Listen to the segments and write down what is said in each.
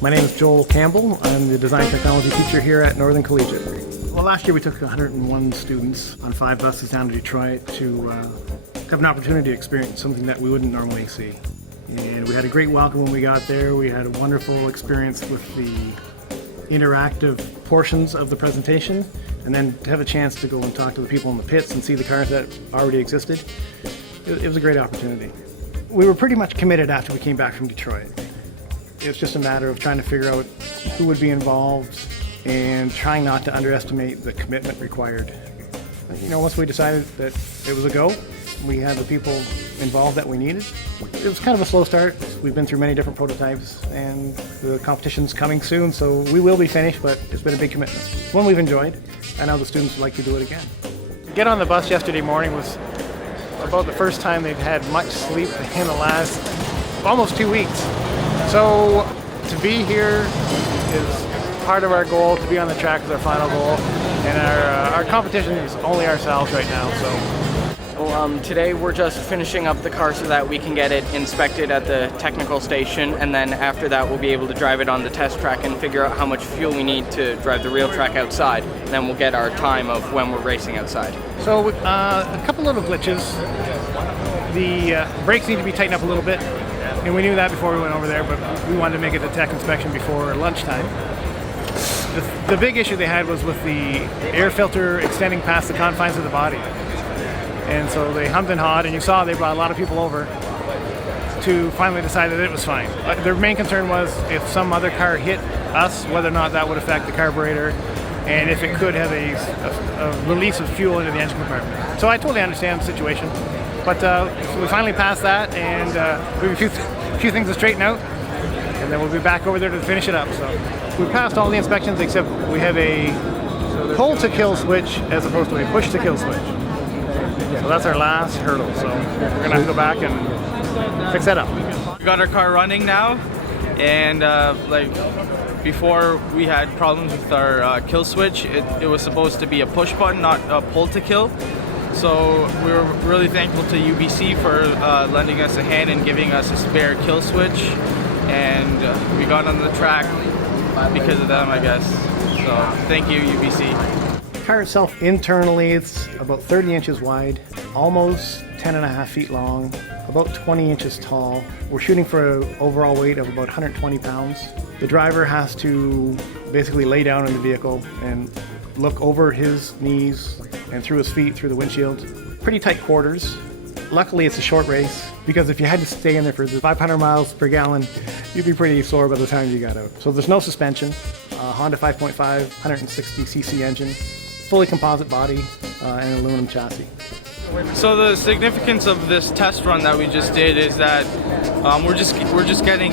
My name is Campbell. I'm the design technology teacher here at Northern Collegiate. Well, last year we took 101 students on 5 buses down to Detroit to have an opportunity to experience something that we wouldn't normally see. And we had a great welcome when we got there. We had a wonderful experience with the interactive portions of the presentation, and then to have a chance to go and talk to the people in the pits and see the cars that already existed. It was a great opportunity. We were pretty much committed after we came back from Detroit. It's just a matter of trying to figure out who would be involved and trying not to underestimate the commitment required. You know, once we decided that it was a go, we had the people involved that we needed. It was kind of a slow start. We've been through many different prototypes and the competition's coming soon, so we will be finished, but it's been a big commitment. One we've enjoyed, and now the students would like to do it again. To get on the bus yesterday morning was about the first time they've had much sleep in the last almost 2 weeks. So to be here is part of our goal. To be on the track is our final goal, and our competition is only ourselves right now. Well, today we're just finishing up the car so that we can get it inspected at the technical station, and then after that we'll be able to drive it on the test track and figure out how much fuel we need to drive the real track outside, and then we'll get our time of when we're racing outside. So a couple little glitches. The brakes need to be tightened up a little bit, and we knew that before we went over there, but we wanted to make it a tech inspection before lunchtime. The big issue they had was with the air filter extending past the confines of the body. And so they hummed and hawed, and you saw they brought a lot of people over to finally decide that it was fine. Their main concern was if some other car hit us, whether or not that would affect the carburetor, and if it could have a release of fuel into the engine compartment. So I totally understand the situation. But so we finally passed that, and we have a few things to straighten out, and then we'll be back over there to finish it up. So we passed all the inspections except we have a pull to kill switch as opposed to a push to kill switch. So that's our last hurdle. So we're gonna have to go back and fix that up. We got our car running now, and like before we had problems with our kill switch. It was supposed to be a push button, not a pull to kill. So we were really thankful to UBC for lending us a hand and giving us a spare kill switch, and we got on the track because of them, I guess. So thank you, UBC. The car itself, internally, it's about 30 inches wide, almost 10.5 feet long, about 20 inches tall. We're shooting for an overall weight of about 120 pounds. The driver has to basically lay down in the vehicle and look over his knees and through his feet, through the windshield. Pretty tight quarters. Luckily it's a short race, because if you had to stay in there for 500 miles per gallon, you'd be pretty sore by the time you got out. So there's no suspension, Honda 5.5, 160cc engine, fully composite body, and an aluminum chassis. So the significance of this test run that we just did is that we're just getting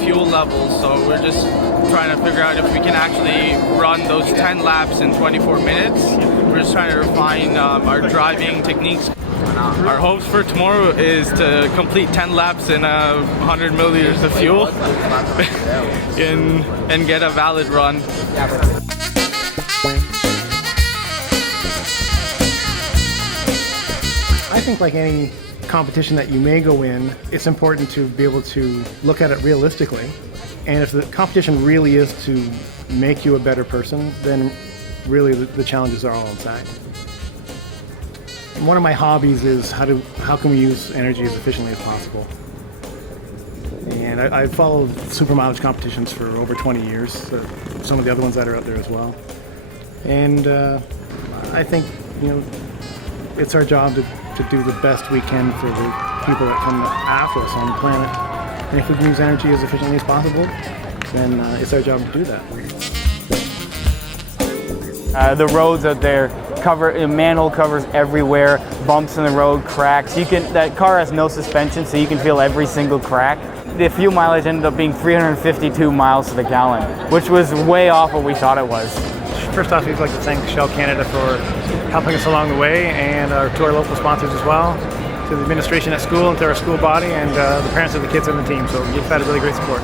fuel levels. So we're just trying to figure out if we can actually run those 10 laps in 24 minutes. We're just trying to refine our driving techniques. Our hopes for tomorrow is to complete 10 laps in 100 milliliters of fuel and get a valid run. I think like any competition that you may go in, it's important to be able to look at it realistically. And if the competition really is to make you a better person, then really the challenges are all inside. One of my hobbies is how can we use energy as efficiently as possible. And I've followed super mileage competitions for over 20 years, some of the other ones that are out there as well. And I think, you know, it's our job to do the best we can for the people that come after us on the planet. And if we can use energy as efficiently as possible, then it's our job to do that. The roads out there manhole covers everywhere, bumps in the road, cracks. That car has no suspension, so you can feel every single crack. The fuel mileage ended up being 352 miles to the gallon, which was way off what we thought it was. First off, we'd like to thank Shell Canada for helping us along the way, and to our local sponsors as well, to the administration at school and to our school body, and the parents of the kids on the team. So you've had a really great support.